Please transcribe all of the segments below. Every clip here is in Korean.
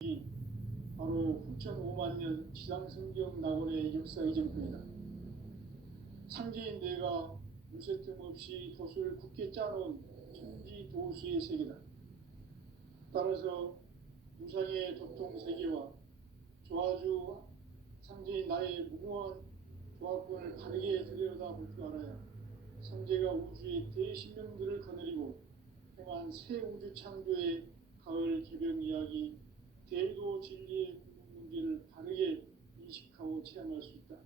이 바로 9,500만 년 지상성경 낙원의 역사 이전입니다. 상제인 내가 무쇠 틈 없이 도수를 굳게 짜놓은 천지 도수의 세계다. 따라서 무상의 도통 세계와 조화주 상제인 나의 무궁한 조합권을 바르게 들여다볼 줄 알아야 상제가 우주의 대신명들을 거느리고 행한 새 우주 창조의 가을 개변 이야기, 대도 진리의 문제를 바르게 인식하고 체험할 수 있다.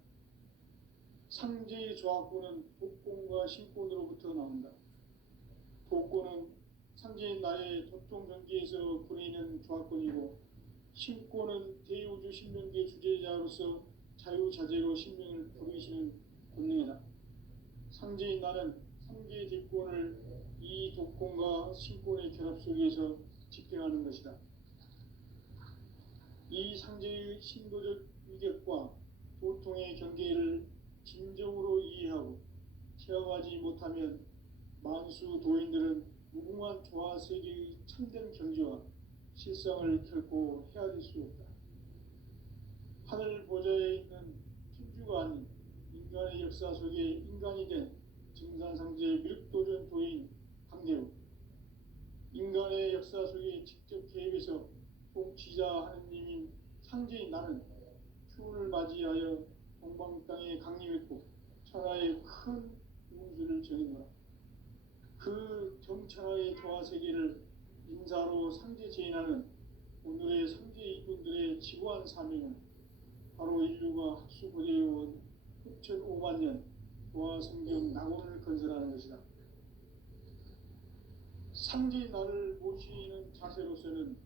상제의 조합권은 복권과 신권으로부터 나온다. 복권은 상제인 나의 도통 경계에서 보내는 조합권이고, 신권은 대우주 신명계 주제자로서 자유자재로 신명을 부르시는 권능이다. 상제인 나는 상계의 뒷권을 이 독권과 신권의 결합 속에서 집행하는 것이다. 이 상제의 신도적 위격과 도통의 경계를 진정으로 이해하고 체험하지 못하면 만수 도인들은 무궁한 조화 세계의 참된 경지와 실상을 결코 헤아릴 수 없다. 하늘 보좌에 있는 천주가 아닌 인간의 역사 속에 인간이 된 증산상제 밀도전 도인 강대우, 인간의 역사 속에 직접 개입해서 통치자 하느님인 상제인 나는 추운을 맞이하여 동방 땅에 강림했고 천하의 큰 운수를 정해놓아 그 정천하의 조화 세계를 인사로 상제 제인하는 오늘의 상제 이꾼들의 지구한 사명은 바로 인류가 학수고대해온 9,500만 년 조화 성경 낙원을 건설하는 것이다. 상제인 나를 모시는 자세로서는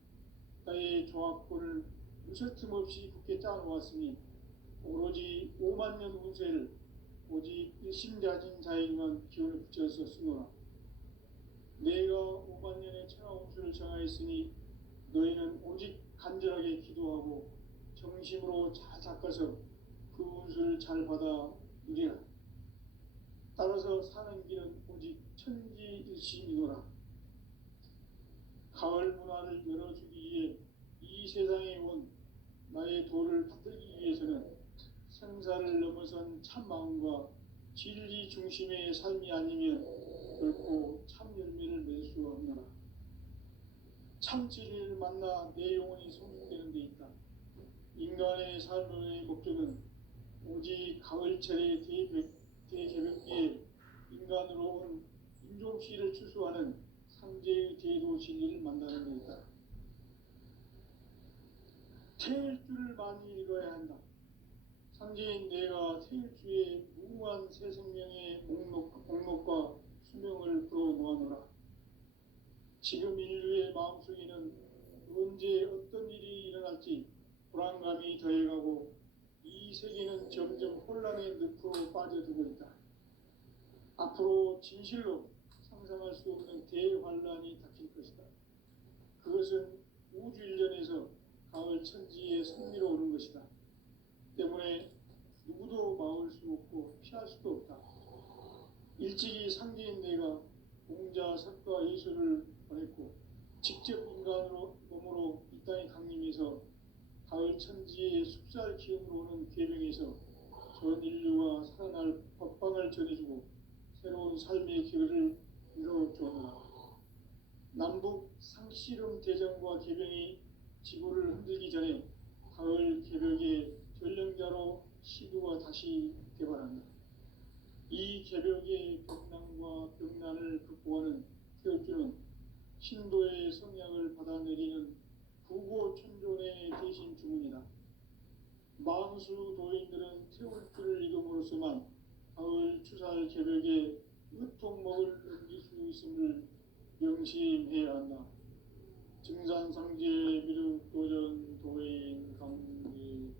나의 조합권을 무쇠틈 없이 굳게 짜놓았으니 오로지 5만 년 운세를 오직 일심자진 자에게만 기운을 붙여서 쓰노라. 내가 5만 년의 천하 운수를 정하였으니 너희는 오직 간절하게 기도하고 정심으로 잘 닦아서 그 운수를 잘 받아 누리라. 따라서 사는 길은 오직 천지일심이노라. 가을 문화를 열어주기 위해 이 세상에 온 나의 도를 받들기 위해서는 생사를 넘어선 참 마음과 진리 중심의 삶이 아니면 결코 참 열매를 맺을 수 없노라. 참 진리를 만나 내 영혼이 성숙되는 데 있다. 인간의 삶의 목적은 오직 가을철의 대개벽기에 인간으로 온 인종씨를 추수하는 상제의 대도 진리를 만나는 데 있다. 태일주를 많이 읽어야 한다. 상제인 내가 태일주의 무궁한 새 생명의 목록과 수명을 불어놓아노라. 지금 인류의 마음속에는 언제 어떤 일이 일어날지 불안감이 더해가고 이 세계는 점점 혼란의 늪으로 빠져들고 있다. 앞으로 진실로 상상할 수 없는 대환란이 닥칠 것이다. 그것은 우주 일련에서 가을 천지의 승리로 오는 것이다. 때문에 누구도 막을 수 없고 피할 수도 없다. 일찍이 상제인 내가 공자, 석가, 예수를 보냈고 직접 인간으로 몸으로 이 땅에 강림해서 가을 천지의 숲살 기운으로 오는 계명에서 전 인류가 살아날 법방을 전해주고 새로운 삶의 길을 이뤄주었노라. 남북 상씨름 대전과 개병이 지구를 흔들기 전에 가을 개벽의 전령자로 시도가 다시 개발한다. 이 개벽의 벽난과 벽난을 극복하는 태엽주는 신도의 성약을 받아내리는 부고천존의 대신 주문이다. 만수 도인들은 태울주를 이름으로서만 가을 추살 개벽에 으통목을 넘길 수 있음을 명심해야 한다. 증산상제 미륵도전 도인 강대우.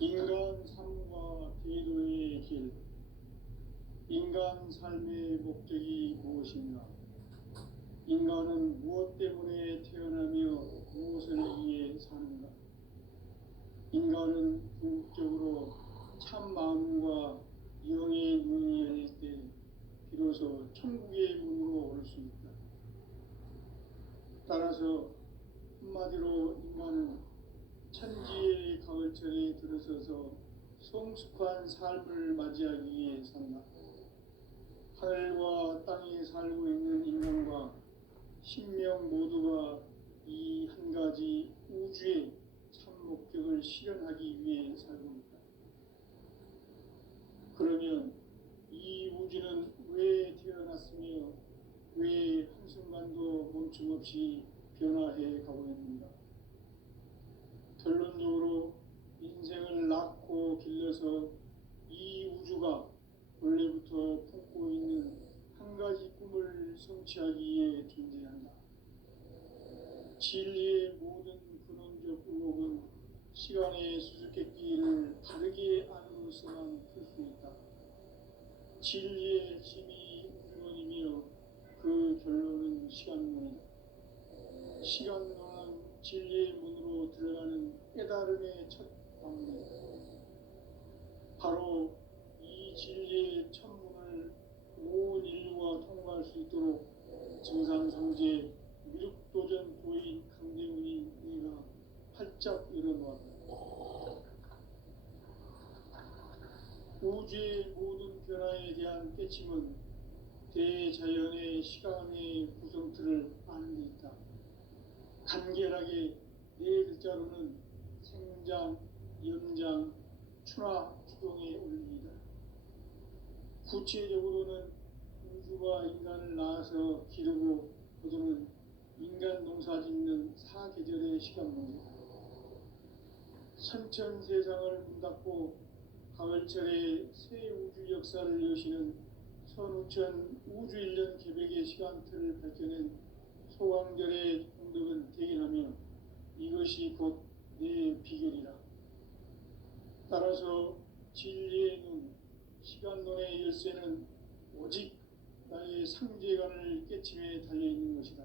인간 삶과 대도의 길. 인간 삶의 목적이 무엇인가? 인간은 무엇 때문에 태어나며 무엇을 위해 사는가? 인간은 궁극적으로 참 마음과 영의 문이 열릴 때 비로소 천국의 문으로 오를 수 있다. 따라서 한마디로 인간은 천지의 가을철에 들어서서 성숙한 삶을 맞이하기 위해 산다. 하늘과 땅에 살고 있는 인간과 신명 모두가 이 한 가지 우주의 참 목적을 실현하기 위해 살고 있다. 그러면 이 우주는 왜 태어났으며 왜 한순간도 멈춤 없이 변화해 가고 있는가? 결론적으로 인생을 낳고 길러서 이 우주가 원래부터 품고 있는 한 가지 꿈을 성취하기 위해 존재한다. 진리의 모든 근원적 의혹은 시간의 수수께끼를 바르게 안으로서만 풀 수 있다. 진리의 힘이 근원이며 그 결론은 시간론이다. 시간론은 진리의 문으로 들어가는 깨달음의 첫 방문이다. 바로 이 진리의 첫 문을 온 인류가 통과할 수 있도록 증산성제 미륵도전 도인 강대훈이 내가 활짝 열어놓았다. 우주의 모든 변화에 대한 깨침은 대자연의 시간의 구성틀을 아는 데 있다. 간결하게 네 글자로는 생장, 연장, 추나 추동에 올립니다. 구체적으로는 우주가 인간을 낳아서 기르고 거두는 인간 농사 짓는 사계절의 시간입니다. 선천세상을 문닫고 가을철에 새 우주 역사를 여시는 선우천 우주일년 개백의 시간틀을 밝혀낸 소강절의 공덕은 대견하며 이것이 곧 내 비결이라. 따라서 진리의 눈, 시간론의 열쇠는 오직 나의 상제관을 깨침에 달려있는 것이다.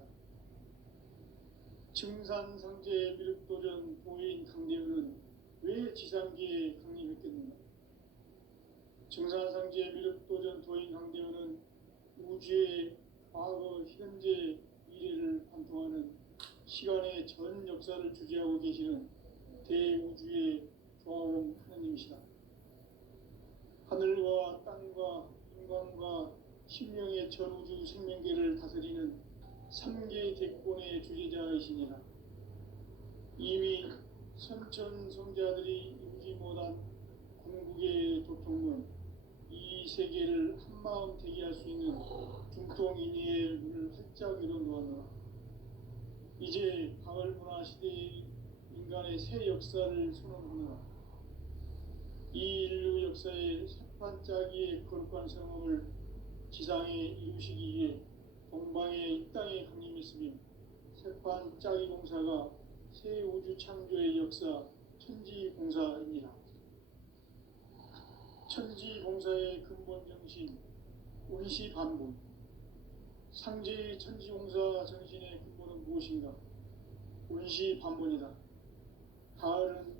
증산상제 미륵도전 도인 강대훈은 왜 지상기에 강림했겠는가? 증산상제 미륵도전 도인 강대훈은 우주의 과거, 현재, 미래를 관통하는 시간의 전 역사를 주재하고 계시는 대우주의 조화원 하느님이시다. 하늘과 땅과 인간과 신명의 전우주 생명계를 다스리는 3개 대권의 주제자이시니라. 이미 선천성자들이 이루지 못한 궁극의 도통문, 이 세계를 한마음 되게 할 수 있는 중통인의의 문을 활짝 열어놓았노라. 이제 가을 문화 시대의 인간의 새 역사를 선언하노라. 이 인류 역사의 새판짜기의 거룩한 성업을 지상에 이루시기 위해 동방의 이 땅에 강림했으며 새판짜기 공사가 새 우주 창조의 역사 천지공사입니다. 천지공사의 근본 정신 운시반본. 상제의 천지공사 정신의 근본은 무엇인가? 운시반본이다. 가을은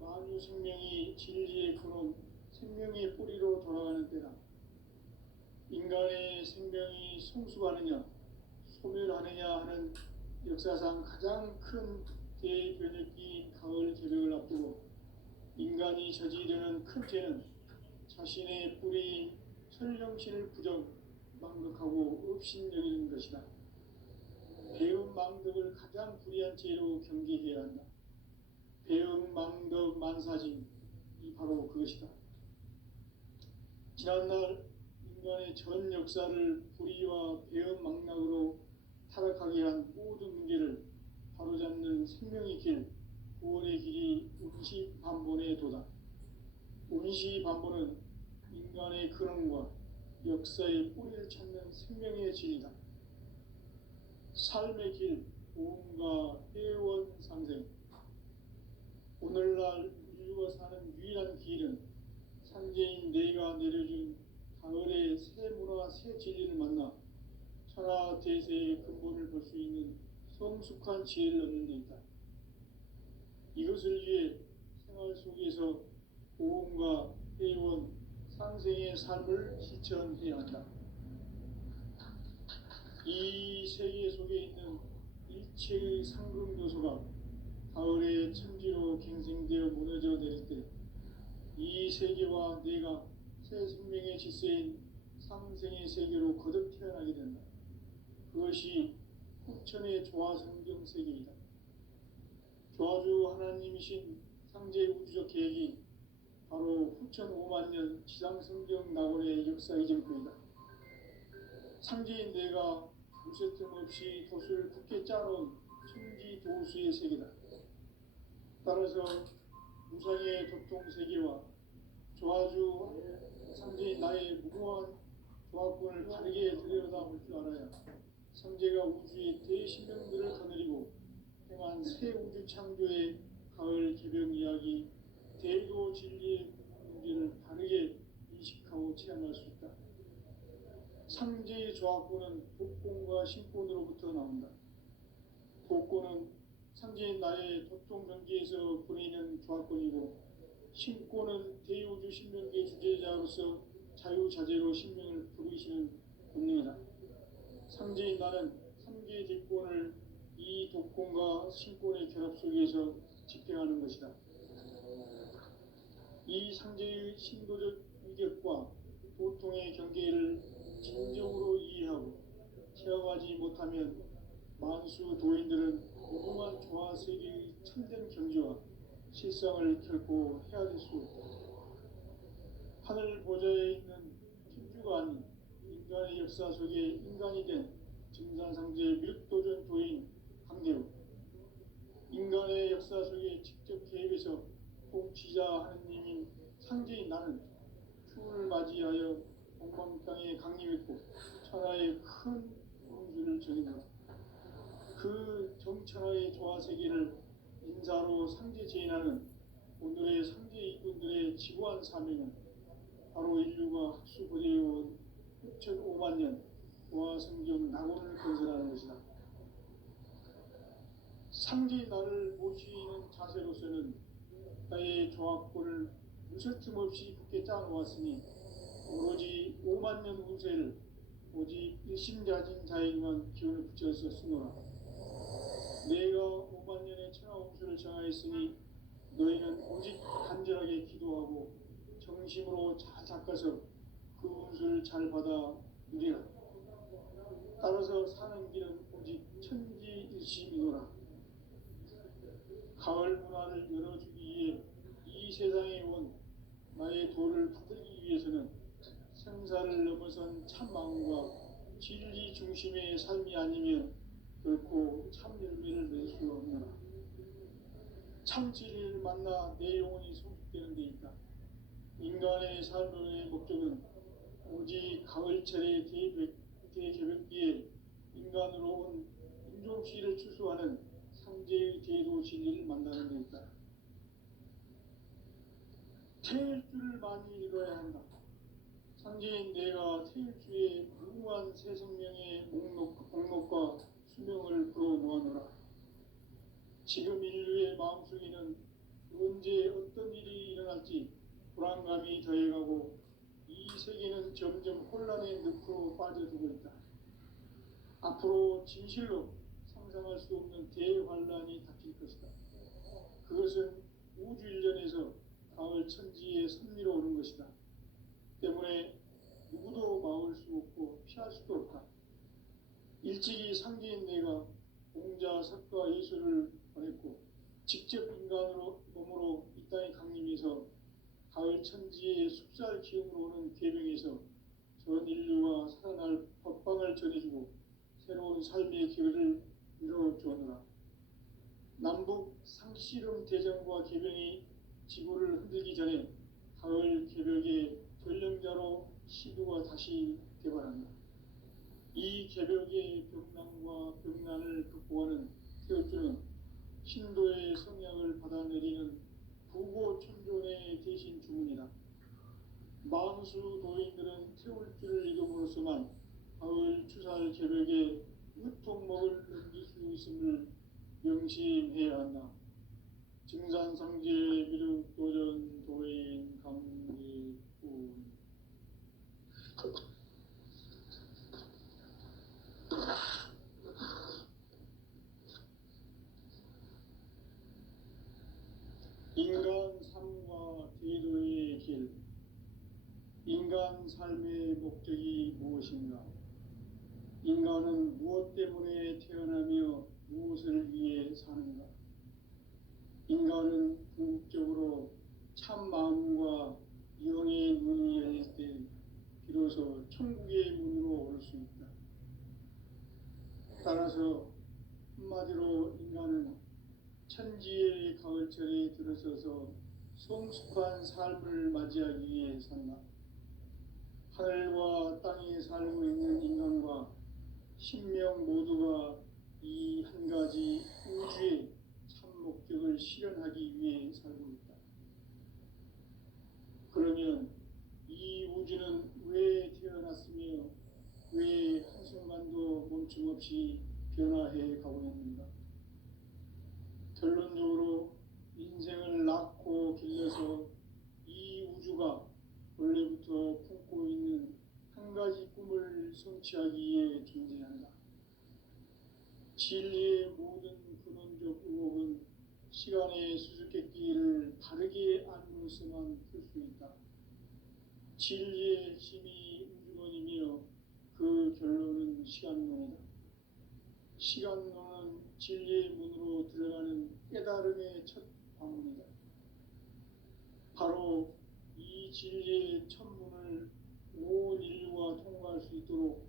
만유 생명이 진리의 근원, 생명의 뿌리로 돌아가는 때다. 인간의 생명이 성숙하느냐, 소멸하느냐 하는 역사상 가장 큰 대변혁기인 가을 개벽을 앞두고 인간이 저지르는 큰 죄는 자신의 뿌리인 설령신을 망덕하고 업신여기는 것이다. 배은망덕을 가장 불의한 죄로 경계해야 한다. 배은망덕 만사짐이 바로 그것이다. 지난날 인간의 전 역사를 불의와 배은망락으로 타락하게 한 모든 문제를 바로잡는 생명의 길, 구원의 길이 운시반본의 도다. 운시반본은 인간의 근원과 역사의 뿌리를 찾는 생명의 진리다. 삶의 길, 보험과 회원상생. 오늘날 인류가 사는 유일한 길은 상제인 내가 내려준 가을의 새 문화, 새 진리를 만나 천하 대세의 근본을 볼 수 있는 성숙한 지혜를 얻는 데 있다. 이것을 위해 생활 속에서 보험과 해온 상생의 삶을 실천해야 한다. 이 세계 속에 있는 일체의 상금 요소가 가을의 천지로 갱생되어 무너져 내릴 때 이 세계와 내가 새 생명의 질서인 상생의 세계로 거듭 태어나게 된다. 그것이 후천의 조화성경 세계이다. 조화주 하나님이신 상제의 우주적 계획이 바로 후천 5만 년 지상성경 낙원의 역사의 정표이다. 상제인 내가 무쇠 틈 없이 돛을 굳게 짜놓은 천지 도수의 세계다. 따라서 무상의 도통 세계와 조화주 상제인 나의 무고한 조화권을 바르게 들여다볼 줄 알아야 상제가 우주의 대신령들을 거느리고 행한 새 우주 창조의 가을 개벽 이야기 대도 진리의 문제를 바르게 인식하고 체험할 수 있다. 상제의 조화권은 복권과 신권으로부터 나온다. 복권은 상제인 나의 도통 경계에서 보내는 조화권이고, 신권은 대우주 신명계 주제자로서 자유자재로 신명을 부르시는 본능이다. 상제인 나는 3개의 대권을 이 독권과 신권의 결합 속에서 집행하는 것이다. 이 상제의 신도적 위격과 도통의 경계를 진정으로 이해하고 체험하지 못하면 만수 도인들은 무궁한 조화 세계의 참된 경지와 실상을 결코 헤아릴 수 없다. 하늘 보좌에 있는 천주가 아닌 인간의 역사 속에 인간이 된 증산상제의 밀도전 도인 강대우, 인간의 역사 속에 직접 개입해서 통치자 하느님인 상제인 나는 추운을 맞이하여 동방 땅에 강림했고 천하의 큰 운수를 정했다. 그 정천하의 조화세계를 인사로 상제 제인하는 오늘의 상제 이꾼들의 지구한 사명은 바로 인류가 학수 보내온 6,5만 년 조화성경 낙원을 건설하는 것이다. 상제인 나를 모시는 자세로서는 나의 조화권을 무쇠틈 없이 굳게 짜놓았으니 오로지 5만 년 운세를 오직 일심자진 자에게만 기운을 붙여서 쓰노라. 내가 5만 년의 천하 운수를 정하였으니 너희는 오직 간절하게 기도하고 정심으로 잘 닦아서 그 운수를 잘 받아 누리라. 따라서 사는 길은 오직 천지일심이노라. 가을 문화를 열어주기 위해 이 세상에 온 나의 도를 받들기 위해서는 생사를 넘어선 참 마음과 진리 중심의 삶이 아니면 결코 참 열매를 낼 수 없노라. 참 진리를 만나 내 영혼이 성숙되는 데 있다. 인간의 삶의 목적은 오직 가을철의 대개벽기에 인간으로 온 인종시를 추수하는 상제의 대도 진리를 만나는 데 있다. 태일 줄을 많이 읽어야 한다. 상제인 내가 태일주의 무궁한 새 생명의 목록과 수명을 불어 모아노라. 지금 인류의 마음속에는 언제 어떤 일이 일어날지 불안감이 더해가고 이 세계는 점점 혼란의 늪으로 빠져들고 있다. 앞으로 진실로 상상할 수 없는 대환란이 닥칠 것이다. 그것은 우주 일전에서 가을 천지의 섭리로 오는 것이다. 때문에 누구도 막을 수 없고 피할 수도 없다. 일찍이 상제인 내가 공자, 석가, 예수를 보냈고 직접 인간으로 몸으로 이 땅에 강림해서 가을 천지의 숲살 기운으로 오는 계명에서 전 인류가 살아날 법방을 전해주고 새로운 삶의 기회를 이뤄주었노라. 남북 상씨름 대전과 계명이 지구를 흔들기 전에 가을 개벽의 전령자로 시도가 다시 개발한다. 이 개벽의 병난과 병난을 극복하는 태우주는 신도의 성향을 받아내리는 부고천존의 대신 주문이다. 만수 도인들은 태울주를 읽음으로써만 가을 추살 개벽의 유통목을 넘길 수 있음을 명심해야 한다. 증산상제 미륵도전 도인 강지 삶의 목적이 무엇인가? 인간은 무엇 때문에 태어나며 무엇을 위해 사는가? 인간은 궁극적으로 참 마음과 영의 문이 열릴 때 비로소 천국의 문으로 올 수 있다. 따라서 한마디로 인간은 천지의 가을철에 들어서서 성숙한 삶을 맞이하기 위해 산다. 하늘과 땅에 살고 있는 인간과 신명 모두가 이 한 가지 우주의 참 목적을 실현하기 위해 살고 있다. 그러면 이 우주는 왜 태어났으며 왜 한순간도 멈춤 없이 변화해 가고 있는가? 결론적으로 인생을 낳고 길러서 이 우주가 원래부터 품고 있는 한 가지 꿈을 성취하기 위해 존재한다. 진리의 모든 근원적 의혹은 시간의 수수께끼를 바르게 알므로서만 풀 수 있다. 진리의 핵심이 우주론이며 그 결론은 시간론이다. 시간론은 진리의 문으로 들어가는 깨달음의 첫 관문이다. 바로 이 진리의 첫 문을 온 인류가 통과할 수 있도록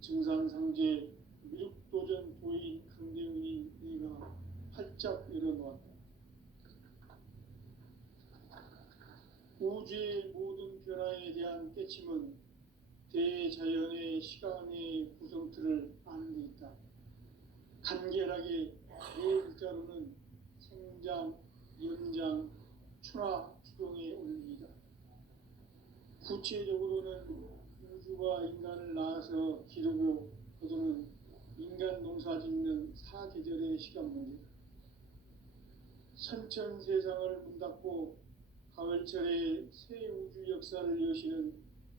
증산상제 미륵도전 도인 강대훈이 내가 활짝 열어놓았다. 우주의 모든 변화에 대한 깨침은 대자연의 시간의 구성틀을 아는 데 있다. 간결하게 네 글자로는 생장, 연장, 추나 추동의 원리이다. 구체적으로는 우주가 인간을 낳아서 기르고 거두는 인간 농사 짓는 사계절의 시간 문제다. 선천 세상을 문 닫고 가을철에 새 우주 역사를 여시는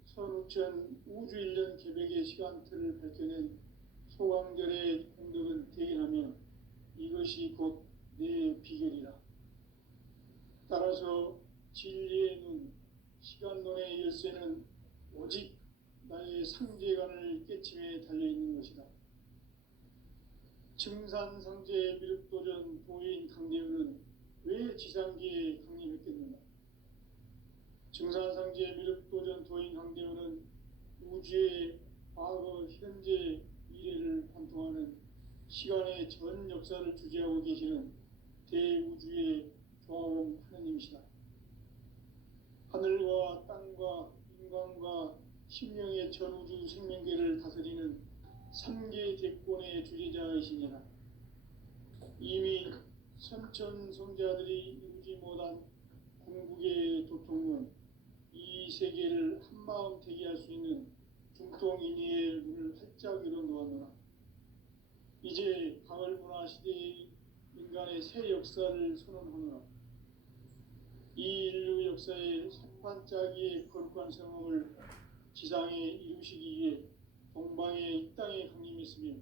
선우천 우주 1년 개백의 시간틀을 밝혀낸 소강절의 공덕은 대견하며 이것이 곧 내 비결이라. 따라서 진리의 눈, 시간론의 열쇠는 오직 나의 상제관을 깨침에 달려있는 것이다. 증산상제 미륵도전 도인 강대훈은 왜 지상계에 강림했겠는가? 증산상제 미륵도전 도인 강대훈은 우주의 과거, 현재, 미래를 관통하는 시간의 전 역사를 주재하고 계시는 대우주의 조화원 하느님이시다. 하늘과 땅과 인간과 신명의 전우주 생명계를 다스리는 3계 대권의 주재자이시니라. 이미 선천성자들이 이루지 못한 궁극의 도통은 이 세계를 한마음 되게 할 수 있는 중통인의의 문을 활짝 열어놓았노라. 이제 가을 문화 시대의 인간의 새 역사를 선언하노라. 이 인류 역사의 새반짝이의 거룩한 성험을 지상에 이루시기 위해 동방에 이 땅에 강림했으며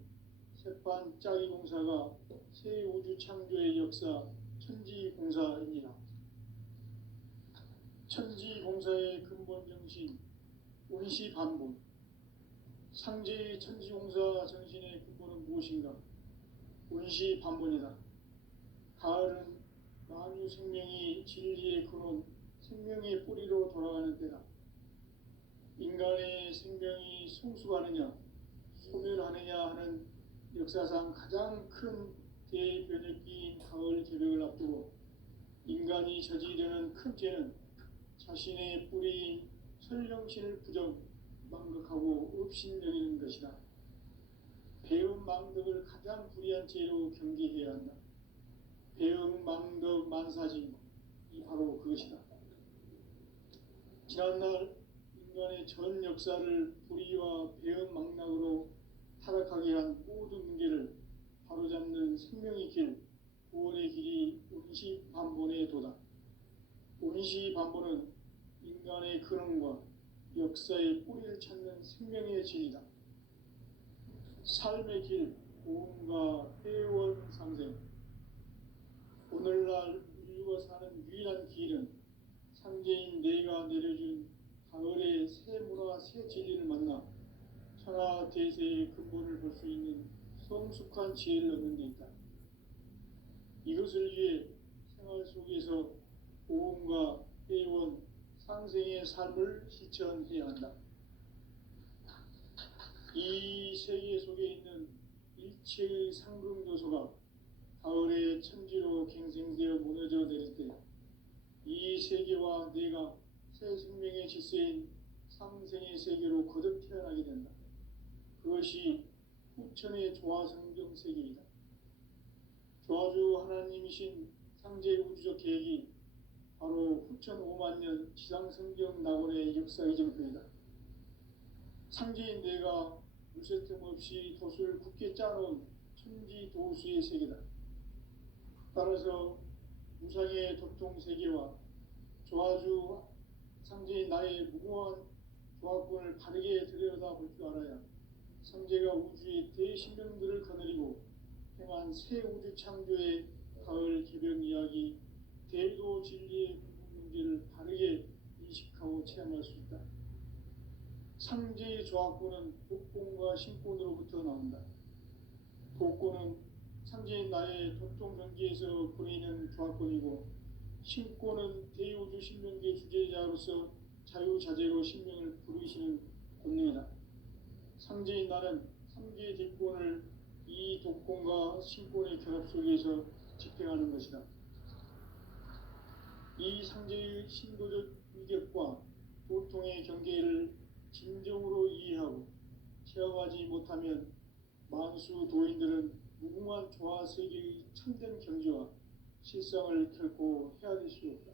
새반짝이 공사가 새 우주 창조의 역사 천지공사이니라. 천지공사의 근본 정신 원시반본. 상제의 천지공사 정신의 근본은 무엇인가? 원시반본이다. 가을은 만유 생명이 진리의 근원, 생명의 뿌리로 돌아가는 때다. 인간의 생명이 성숙하느냐, 소멸하느냐 하는 역사상 가장 큰 대변혁기인 가을 개벽을 앞두고 인간이 저지르는 큰 죄는 자신의 뿌리인 설령신을 망각하고 업신여기는 것이다. 배움 망덕을 가장 불의한 죄로 경계해야 한다. 배움 망덕 만사진, 이 바로 그것이다. 지난날 인간의 전 역사를 불의와 배움 망락으로 타락하게 한 모든 문제를 바로잡는 생명의 길, 구원의 길이 원시반본의 도다. 원시반본은 인간의 근원과 역사의 뿌리를 찾는 생명의 진리다. 삶의 길, 고음과 회원상생. 오늘날 인류가 사는 유일한 길은 상제인 내가 내려준 가을의 새 문화, 새 진리를 만나 천하 대세의 근본을 볼 수 있는 성숙한 지혜를 얻는 데 있다. 이것을 위해 생활 속에서 고음과 회원, 상생의 삶을 실천해야 한다. 이 세계 속에 있는 일체의 상금 요소가 가을의 천지로 갱생되어 무너져 내릴 때 이 세계와 내가 새 생명의 질서인 상생의 세계로 거듭 태어나게 된다. 그것이 후천의 조화성경 세계이다. 조화주 하나님이신 상제 우주적 계획이 바로 후천 5만 년 지상성경 낙원의 역사의 정표이다. 상제인 내가 무쇠 틈 없이 돛을 굳게 짜놓은 천지 도수의 세계다. 따라서 무상의 도통 세계와 조화주 상제인 나의 무궁한 조화권을 바르게 들여다볼 줄 알아야 상제가 우주의 대신명들을 거느리고 행한 새 우주 창조의 가을 개벽 이야기, 대도 진리의 문제를 바르게 인식하고 체험할 수 있다. 상제의 조화권은 독권과 신권으로부터 나온다. 독권은 상제인 나의 도통 경계에서 보이는 조화권이고, 신권은 대우주 신명계 주제자로서 자유자재로 신명을 부르시는 권능이다. 상제인 나는 상제의 대권을 이 독권과 신권의 결합 속에서 집행하는 것이다. 이 상제의 신도적 위격과 도통의 경계를 진정으로 이해하고 체험하지 못하면 만수 도인들은 무궁한 조화 세계의 참된 경지와 실상을 결코 헤아릴 수 없다.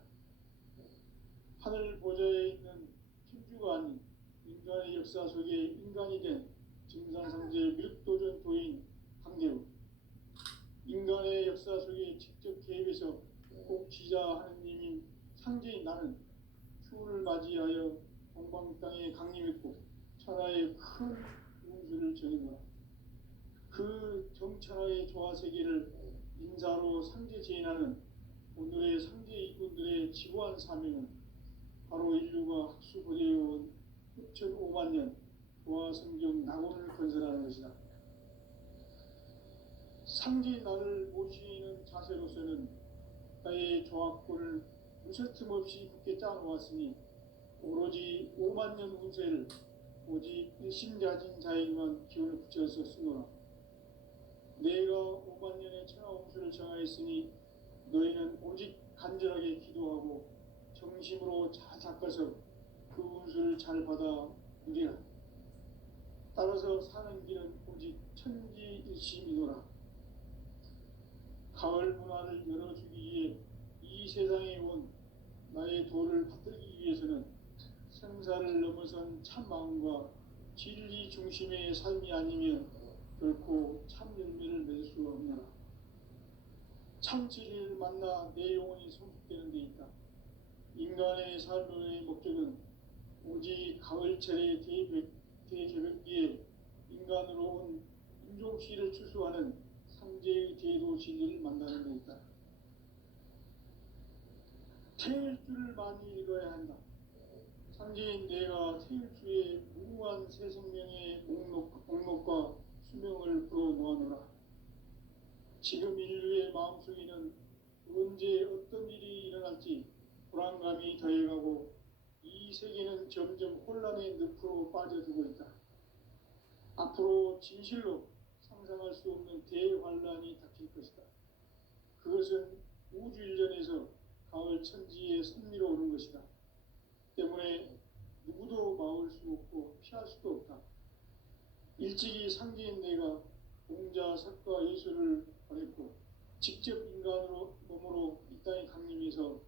하늘 보좌에 있는 천주가 아닌 인간의 역사 속에 인간이 된 증산상제 밀도전 도인 강대우, 인간의 역사 속에 직접 개입해서 꼭 지자 하느님인 상제인 나는 추운을 맞이하여 동방 땅에 강림했고 천하의 큰 운수를 전했노라. 그 정천하의 조화세계를 인사로 상제 제인하는 오늘의 상제 이꾼들의 지고한 사명은 바로 인류가 학수고대해온 후천 5만 년 조화성경 낙원을 건설하는 것이다. 상제인 나를 모시는 자세로서는 나의 조화권을 무쇠 틈 없이 굳게 짜놓았으니 오로지 5만 년 운세를 오직 일심자진 자에게만 기운을 붙여서 쓰노라. 내가 5만 년의 천하 운수를 정하였으니 너희는 오직 간절하게 기도하고 정심으로 잘 닦아서 그 운수를 잘 받아 누리라. 따라서 사는 길은 오직 천지일심이노라. 가을 문화를 열어주기 위해 이 세상에 온 나의 도를 받들기 위해서는 생사를 넘어선 참 마음과 진리 중심의 삶이 아니면 결코 참 열매를 맺을 수 없노라. 참 진리를 만나 내 영혼이 성숙되는 데 있다. 인간의 삶의 목적은 오직 가을철의 대개벽기에 인간으로 온 인종시를 추수하는 상제의 대도 진리를 만나는 데 있다. 태일주를 많이 읽어야 한다. 상제인 내가 태일주의 무궁한 새 생명의 목록과 수명을 불어놓아노라. 지금 인류의 마음속에는 언제 어떤 일이 일어날지 불안감이 더해가고 이 세계는 점점 혼란의 늪으로 빠져들고 있다. 앞으로 진실로 상상할 수 없는 대환란이 닥칠 것이다. 그것은 우주 일전에서 가을 천지의 섭리로 오는 것이다. 때문에 누구도 막을 수 없고 피할 수도 없다. 일찍이 상제인 내가 공자, 석가, 예수를 보냈고 직접 인간으로 몸으로 이 땅에 강림해서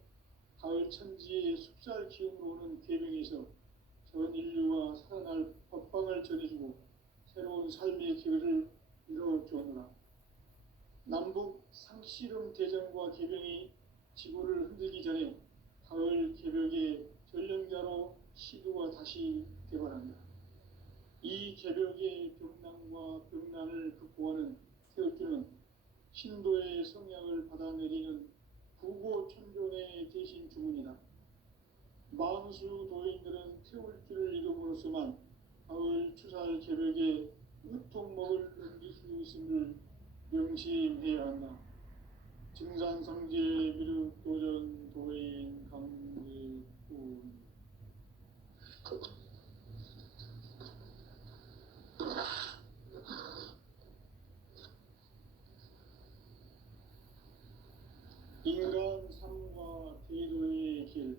가을 천지의 숲살 기운으로 오는 계명에서 전 인류와 살아날 법방을 전해주고 새로운 삶의 기회를 이뤄주었노라. 남북 상씨름 대전과 계병이 지구를 흔들기 전에 가을 개벽의 전령자로 시도가 다시 되어간다. 이 개벽의 병난과 병난을 극복하는 태극주는 신도의 성약을 받아내리는 부고천존의 대신 주문이다. 만수 도인들은 태울 줄을 이름으로서만 가을 추살 개벽에 으통먹을 넘길 수 있음을 명심해야 한다. 증산성제 미륵 도전 도인 강제군. 인간 삶과 대도의 길.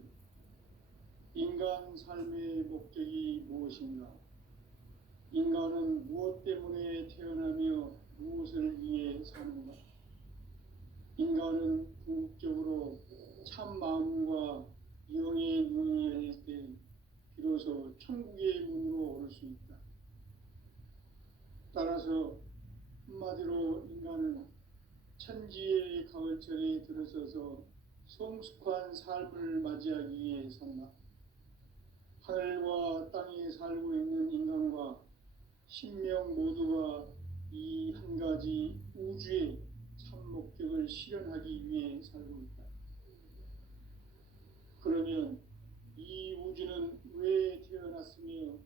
인간 삶의 목적이 무엇인가? 인간은 무엇 때문에 태어나며 무엇을 위해 사는가? 인간은 궁극적으로 참 마음과 영의 눈이 열릴 때 비로소 천국의 문으로 오를 수 있다. 따라서 한마디로 인간은 천지의 가을철에 들어서서 성숙한 삶을 맞이하기 위해 산다. 하늘과 땅에 살고 있는 인간과 신명 모두가 이 한 가지 우주의 참 목적을 실현하기 위해 살고 있다. 그러면 이 우주는 왜 태어났으며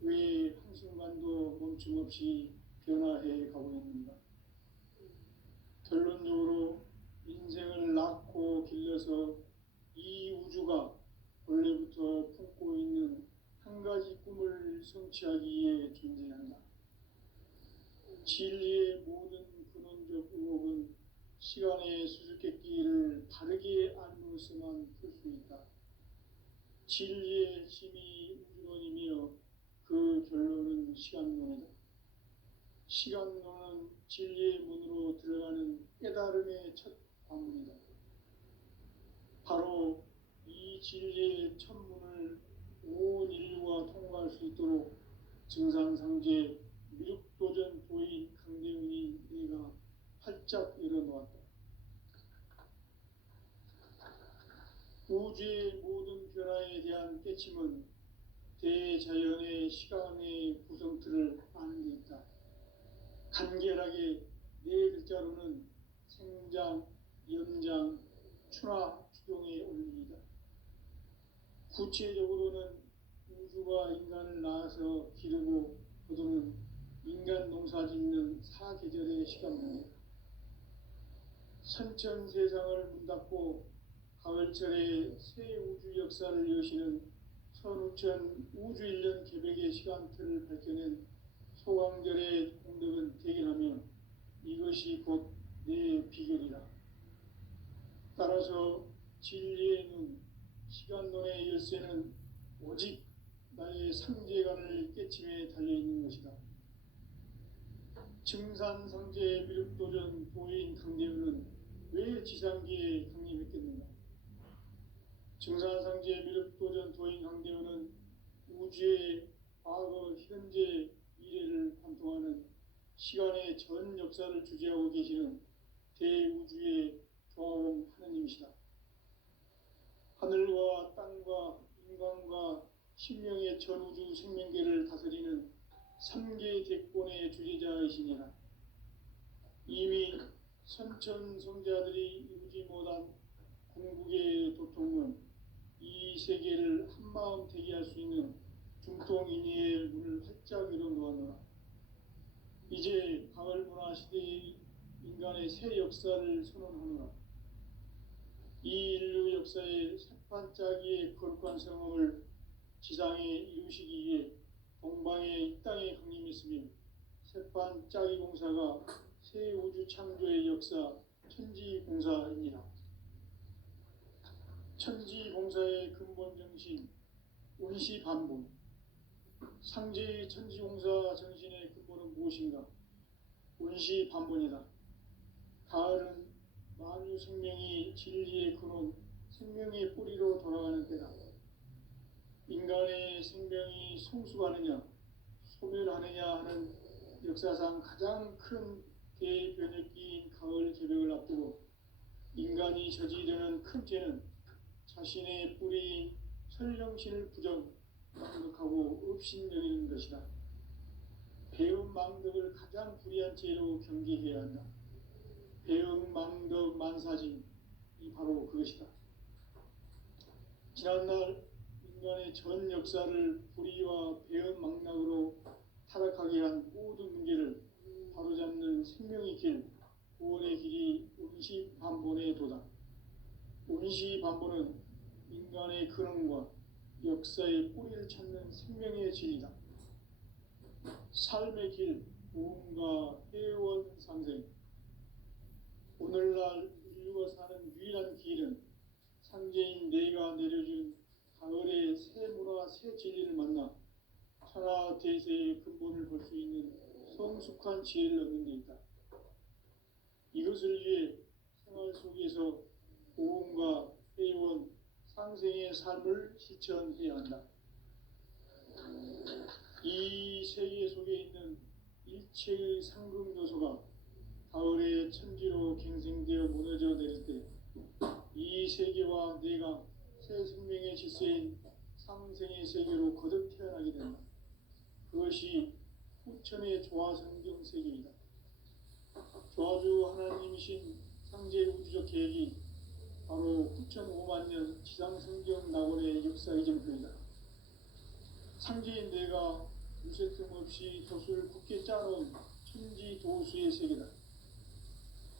왜 한순간도 멈춤없이 변화해 가고 있는가? 결론적으로 인생을 낳고 길러서 이 우주가 원래부터 품고 있는 한 가지 꿈을 성취하기 위해 존재한다. 진리의 모든 근원적 의혹은 시간의 수수께끼를 바르게 알므로서만 풀 수 있다. 진리의 힘이 우주론이며 그 결론은 시간론이다. 시간론은 진리의 문으로 들어가는 깨달음의 첫 관문이다. 바로 이 진리의 첫 문을 온 인류가 통과할 수 있도록 증산상제 미륵도전 도인 강대훈이 내가 활짝 열어놓았다. 우주의 모든 변화에 대한 깨침은 대자연의 시간의 구성틀을 아는 데 있다. 간결하게 네 글자로는 생장, 연장, 추나 추동의 원리이다. 구체적으로는 우주가 인간을 낳아서 기르고 거두는 인간 농사 짓는 사계절의 시간입니다. 선천 세상을 문 닫고 가을철에 새 우주 역사를 여시는 선우천 우주 1년 개벽의 시간틀을 밝혀낸 소강절의 공덕은 대견하며 이것이 곧 내 비결이다. 따라서 진리의 눈, 시간론의 열쇠는 오직 나의 상제관을 깨침에 달려있는 것이다. 증산상제 미륵도전 도인 강대훈은 왜 지상기에 강림했겠는가? 증산상제 미륵도전 도인 강대훈은 우주의 과거, 현재, 미래를 관통하는 시간의 전 역사를 주재하고 계시는 대우주의 조화원 하느님이시다. 하늘과 땅과 인간과 신명의 전우주 생명계를 다스리는 3계 대권의 주재자이시니라. 이미 선천성자들이 이루지 못한 궁극의 도통은 이 세계를 한마음 되게 할 수 있는 중통인의의 문을 활짝 열어놓았노라. 이제 가을문화 시대의 인간의 새 역사를 선언하노라. 이 인류 역사의 새반짝이의 거룩한 성험을 지상에 이루시기 위해 동방에 이 땅에 강림했으며 새반짝이 공사가 새 우주 창조의 역사 천지공사입니다. 천지공사의 근본 정신 운시반본. 상제의 천지공사 정신의 근본은 무엇인가? 운시반본이다. 가을은 만유 생명이 진리의 근원, 생명의 뿌리로 돌아가는 때다. 인간의 생명이 성숙하느냐, 소멸하느냐 하는 역사상 가장 큰 대변혁기인 가을 개벽을 앞두고 인간이 저지르는 큰 죄는 자신의 뿌리인 설령신을 부정망덕하고 업신여기는 것이다. 배운 망덕을 가장 불의한 죄로 경계해야 한다. 배운 망덕 만사진, 이 바로 그것이다. 지난날 인간의 전 역사를 불의와 배은 망락으로 타락하게 한 모든 문제를 바로잡는 생명의 길, 구원의 길이 운시반본에 도다. 운시반본은 인간의 근원과 역사의 뿌리를 찾는 생명의 진리다. 삶의 길, 무언가 회원 상생. 오늘날 인류가 사는 유일한 길은 상제인 내가 내려준 가을의 새 문화, 새 진리를 만나 천하 대세의 근본을 볼 수 있는 성숙한 지혜를 얻는 데 있다. 이것을 위해 생활 속에서 보험과 회원, 상생의 삶을 실천해야 한다. 이 세계 속에 있는 일체의 상급 요소가 가을의 천지로 갱생되어 무너져 내릴 때 이 세계와 내가 새 생명의 질서인 상생의 세계로 거듭 태어나게 된다. 그것이 후천의 조화성경 세계이다. 조화주 하나님이신 상제 우주적 계획이 바로 9,500만 년 지상성경 낙원의 역사의 정표이다. 상제인 내가 무쇠틈 없이 돛을 굳게 짜놓은 천지 도수의 세계다.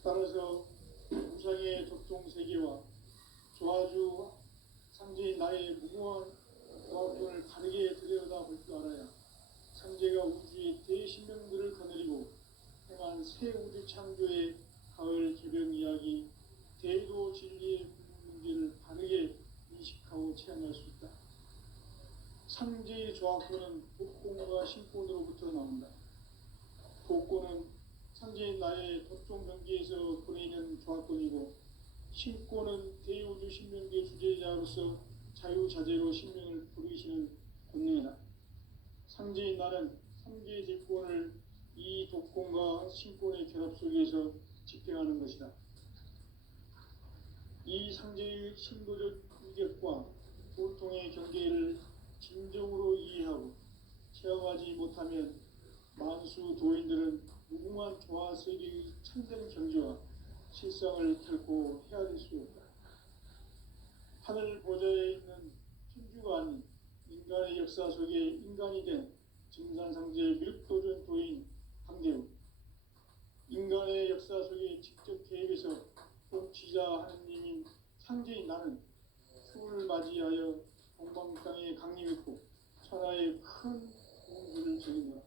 따라서 우상의 적종 세계와 조화주 상제인 나의 무궁한 조합론을 다르게 들여다볼 줄 알아야 상제가 우주의 대신명들을 거느리고 행한 새 우주 창조의 가을 개병 이야기, 대도 진리의 문제를 바르게 인식하고 체험할 수 있다. 상제의 조합론은 독공과 신권으로부터 나온다. 독권은 상제인 나의 독종 경계에서 보내는 조합권이고, 신권은 대우주 신명계 주제자로서 자유자재로 신명을 부르시는 권능이다. 상제인 나는 삼계의 제권을 이 독권과 신권의 결합 속에서 집행하는 것이다. 이 상제의 신도적 위력과 보통의 경계를 진정으로 이해하고 체험하지 못하면 만수 도인들은 무궁한 조화 세계의 참된 경지와 실상을 결코 헤아릴 수 없다. 하늘 보좌에 있는 천주가 아닌 인간의 역사 속에 인간이 된 증산상제의 밀도전 도인 황대우, 인간의 역사 속에 직접 개입해서 통치자 하느님인 상제인 나는 추을 맞이하여 동방 땅에 강림했고 천하의 큰 공주를 지닌 거라.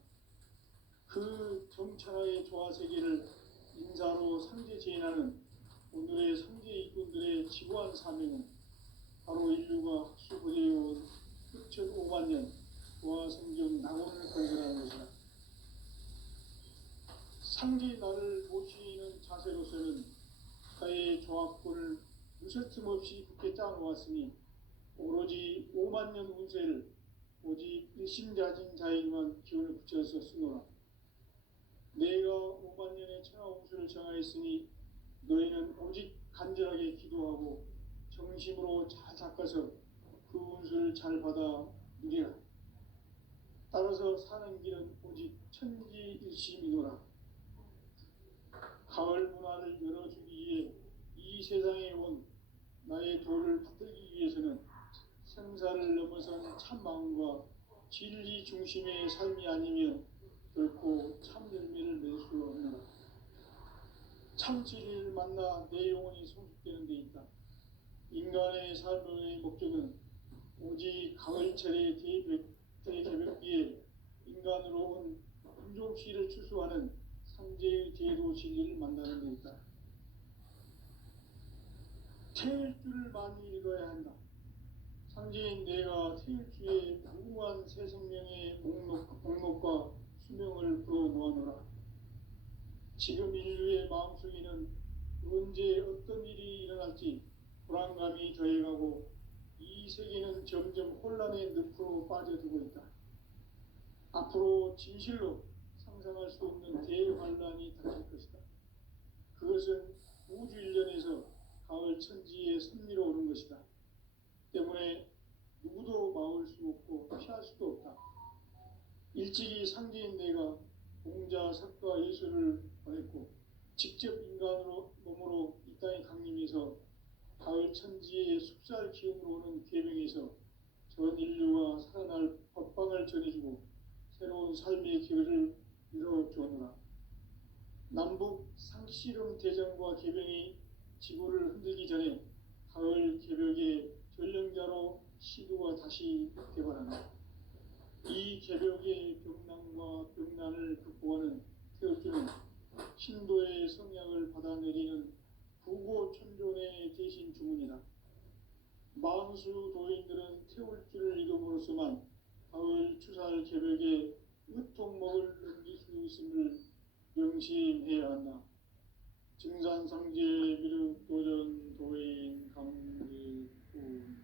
그 정천하의 조화 세계를 인사로 상제 제인하는 오늘의 상제 일꾼들의 지구한 사명은 바로 인류가 학수부대해온 6,500만 년 조화 성경 낙원을 건설하는 것이다. 상제인 나를 모시는 자세로서는 가의 조합권을 무쇠틈 없이 굳게 짜놓았으니 오로지 5만 년 운세를 오직 일심자진 자에게만 기운을 붙여서 쓰노라. 내가 5만 년의 천하 운수를 정하였으니 너희는 오직 간절하게 기도하고 정심으로 잘 닦아서 그 운수를 잘 받아 누리라. 따라서 사는 길은 오직 천지일심이노라. 가을 문화를 열어주기 위해 이 세상에 온 나의 도를 받들기 위해서는 생사를 넘어선 참 마음과 진리 중심의 삶이 아니면 결코 참 열매를 맺을 수 없노라. 참 진리를 만나 내 영혼이 성숙되는 데 있다. 인간의 삶의 목적은 오직 가을철의 대개벽기에 인간으로 온 인종씨를 추수하는 상제의 제도 진리를 만나는 데 있다. 태일주를 많이 읽어야 한다. 상제인 내가 태일주의 무궁한 새 생명의 목록과 수명을 불어 놓아노라. 지금 인류의 마음속에는 언제 어떤 일이 일어날지 불안감이 더해가고 이 세계는 점점 혼란의 늪으로 빠져들고 있다. 앞으로 진실로 상상할 수 없는 대환란이 닥칠 것이다. 그것은 우주 일련에서 가을 천지의 섭리로 오는 것이다. 때문에 누구도 막을 수 없고 피할 수도 없다. 일찍이 상제인 내가 공자, 석가, 예수를 보냈고 직접 인간으로 몸으로 이 땅에 강림해서 가을 천지의 숲살 기운으로 오는 계명에서 전 인류가 살아날 법방을 전해주고 새로운 삶의 기회를 열어주었노라. 남북 상씨름 대전과 개병이 지구를 흔들기 전에 가을 개벽의 전령자로 시도가 다시 개발한다. 이 개벽의 병난과 병난을 극복하는 태울주는 신도의 성약을 받아내리는 부고천존의 대신 주문이다. 만수 도인들은 태울주를 이름으로서만 가을 추살 개벽에 으통목을 넘길 수 있음을 명심해야 한다. 증산상제 미륵 도전 도인 강대군.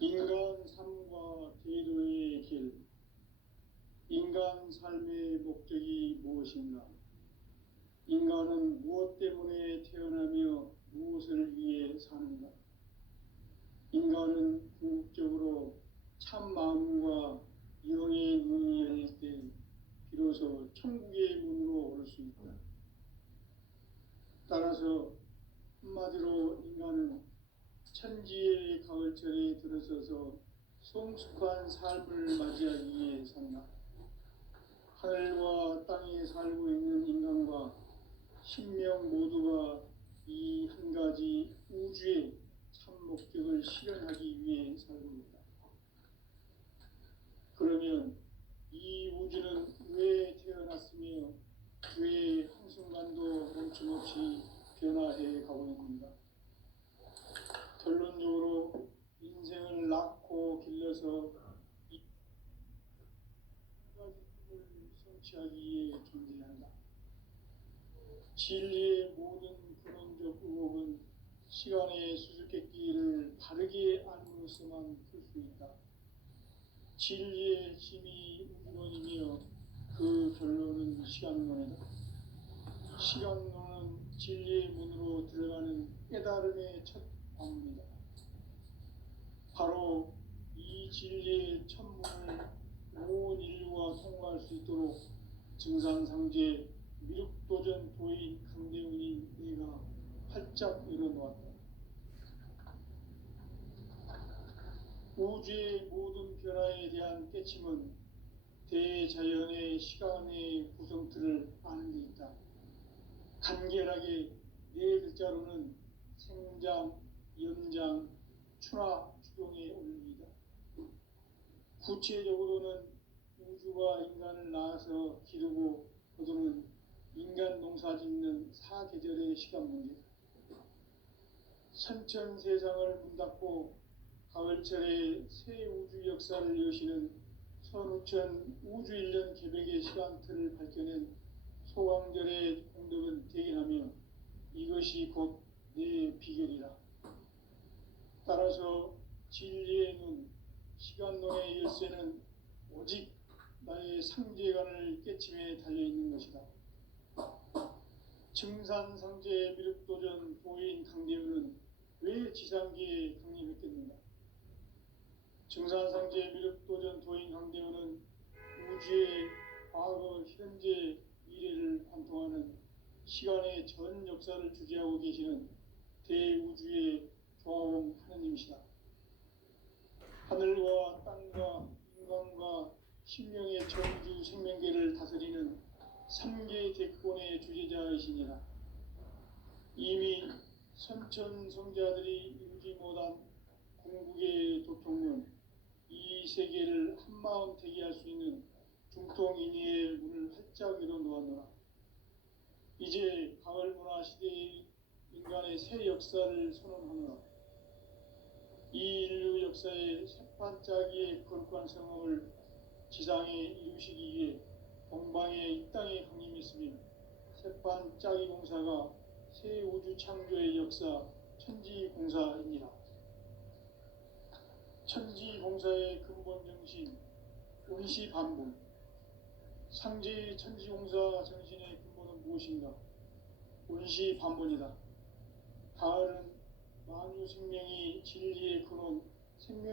인간 삶과 대도의 길. 인간 삶의 목적이 무엇인가? 인간은 무엇 때문에 태어나며 무엇을 위해 사는가? 인간은 궁극적으로 참 마음과 영의 눈이 열릴 때 비로소 천국의 문으로 올 수 있다. 따라서 한마디로 인간은 천지의 가을철에 들어서서 성숙한 삶을 맞이하기 위해 산다. 하늘과 땅에 살고 있는 인간과 신명 모두가 이 한 가지 우주의 참 목적을 실현하기 위해 살고 있다. 그러면 이 우주는 왜 태어났으며 왜 한순간도 멈춤없이 변화해 가고 있는가? 결론적으로 인생을 낳고 길러서 이 가지 꿈을 성취하기 위해 존재한다. 진리의 모든 근원적 의혹은 시간의 수수께끼를 바르게 알므로서만 풀 수 있다. 진리의 힘이 우주론이며 그 결론은 시간론이다. 시간론은 진리의 문으로 들어가는 깨달음의 첫 방문이다. 바로 이 진리의 천문을 온 인류가 통과할 수 있도록 증산상제 미륵도전 도인 강대훈이 내가 활짝 열어놓았다. 우주의 모든 변화에 대한 깨침은 대자연의 시간의 구성틀을 아는 데 있다. 간결하게 네 글자로는 생장, 연장, 추나 추동의 원리이다. 구체적으로는 우주가 인간을 낳아서 기르고 거두는 인간 농사 짓는 사계절의 시간 문제다. 선천 세상을 문닫고 가을철에 새 우주 역사를 여시는 선우천 우주 1년 개벽의 시간틀을 밝혀낸 소강절의 공덕은 대견하며 이것이 곧 내 비결이라. 따라서 진리의 눈, 시간론의 열쇠는 오직 나의 상제관을 깨침에 달려있는 것이다. 증산상제 미륵도전 도인 강대훈은 왜 지상계에 강림했겠는가? 증산상제 미륵도전 도인 강대훈은 우주의 과거, 현재, 미래를 관통하는 시간의 전 역사를 주재하고 계시는 대우주의 조화원 하느님이시다. 하늘과 땅과 인간과 신명의 전주 생명계를 다스리는 3계 대권의 주재자이시니라. 이미 선천성자들이 이루지 못한 궁극의 도통론, 이 세계를 한마음 되게 할 수 있는 중통인의의 문을 활짝 열어놓았노라. 이제 가을 문화 시대의 인간의 새 역사를 선언하노라. 이 인류 역사의 새판짜기의 거룩한 성험을 지상에 이루시기 위해 동방의 이 땅에 강림했으며 새판짜기 공사가 새 우주 창조의 역사 천지공사입니다. 천지공사의 근본 정신 운시반분. 상제의 천지공사 정신의 근본은 무엇인가? 운시반분이다. 가을은 만유 생명이 진리의 근원 생명